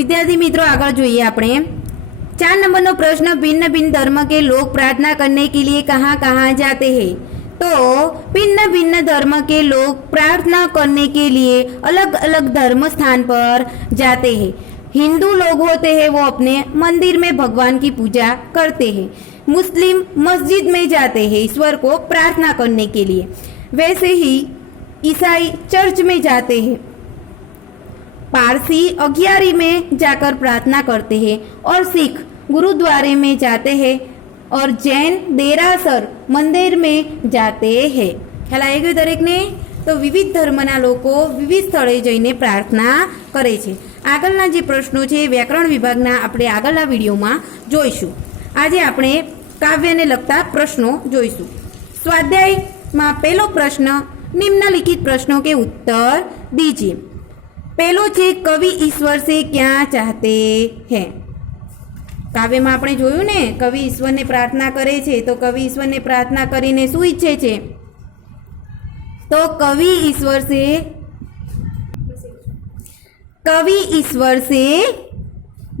विद्यार्थी मित्रों आगे જોઈએ આપણે 4 नंबर नो प्रश्न भिन्न भिन्न धर्म के लोग प्रार्थना करने के लिए कहाँ कहाँ जाते हैं। तो भिन्न भिन्न धर्म के लोग प्रार्थना करने के लिए अलग अलग धर्म स्थान पर जाते हैं। हिंदू लोग होते हैं वो अपने मंदिर में भगवान की पूजा करते हैं। मुस्लिम मस्जिद में जाते हैं ईश्वर को प्रार्थना करने के लिए। वैसे ही ईसाई चर्च में जाते हैं। पारसी अग्यारी में जाकर प्रार्थना करते हैं और सिख गुरुद्वारे में जाते हैं और जैन देरासर मंदिर में जाते हैं। ख्याल आई गयो दरेक ने। तो विविध धर्मना लोको विविध स्थळे जईने प्रार्थना करे छे। आगळना जे प्रश्नो छे व्याकरण विभागना આપણે આગળના વિડિયોમાં જોઈશું। આજે આપણે કાવ્યને લગતા પ્રશ્નો જોઈશું। સ્વાધ્યાયમાં પહેલો પ્રશ્ન निम्नलिखित प्रश्नों के उत्तर दीजिए। पहलो छे कवि ईश्वर से क्या चाहते हैं। काव्य में आपणे जोयुं ने कवि ईश्वर ने प्रार्थना करे छे तो कवि ईश्वर ने प्रार्थना करीने शुं इच्छे छे। तो कवि ईश्वर से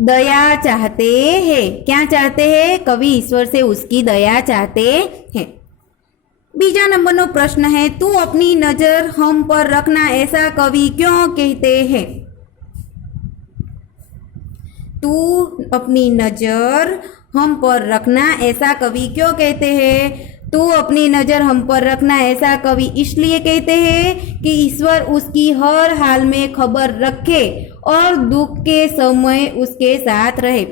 दया चाहते हैं। क्या चाहते हैं? कवि ईश्वर से उसकी दया चाहते हैं। बीजा नंबर नो प्रश्न है तू अपनी नजर हम पर रखना ऐसा कवि क्यों कहते हैं। तू अपनी नजर हम पर रखना ऐसा कवि क्यों कहते हैं। तू अपनी नजर हम पर रखना ऐसा कवि इसलिए कहते हैं कि ईश्वर उसकी हर हाल में खबर रखे और दुख के समय उसके साथ रहे।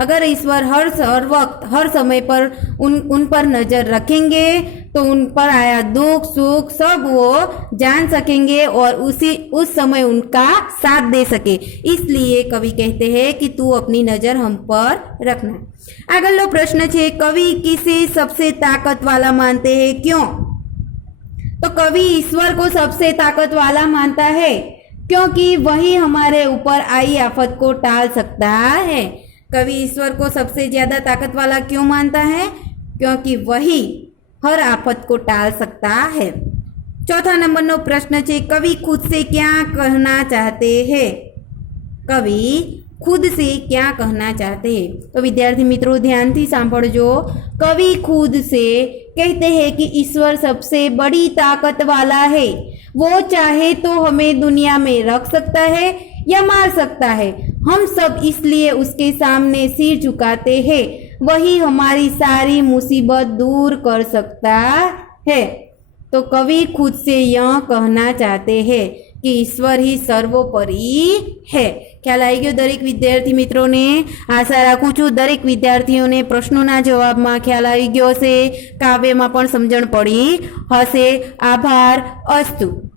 अगर ईश्वर हर वक्त हर समय पर उन पर नजर रखेंगे तो उन पर आया दुख सुख सब वो जान सकेंगे और उस समय उनका साथ दे सके। इसलिए कवि कहते हैं कि तू अपनी नजर हम पर रखना। अगला प्रश्न है कवि किसे सबसे ताकत वाला मानते हैं क्यों। तो कवि ईश्वर को सबसे ताकत वाला मानता है क्योंकि वही हमारे ऊपर आई आफत को टाल सकता है। कवि ईश्वर को सबसे ज्यादा ताकत वाला क्यों मानता है? क्योंकि वही हर आफत को टाल सकता है। चौथा नंबर नो प्रश्न है कवि खुद से क्या कहना चाहते हैं। कवि खुद से क्या कहना चाहते हैं। तो विद्यार्थी मित्रों ध्यान थी सांभळजो। कवि खुद से कहते हैं कि ईश्वर सबसे बड़ी ताकत वाला है। वो चाहे तो हमें दुनिया में रख सकता है या मार सकता है। हम सब इसलिए उसके सामने सिर झुकाते हैं। वही हमारी सारी मुसीबत दूर कर सकता है। तो कवि खुद से यह कहना चाहते हैं कि ईश्वर ही सर्वोपरि है। ख्याल आई गयो दरेक विद्यार्थी मित्रों ने। आशा राखुं छुं दरेक विद्यार्थीओने प्रश्नोना जवाबमां ख्याल आई गयो हशे। काव्यमां पण समजण पड़ी हशे। आभार। अस्तु।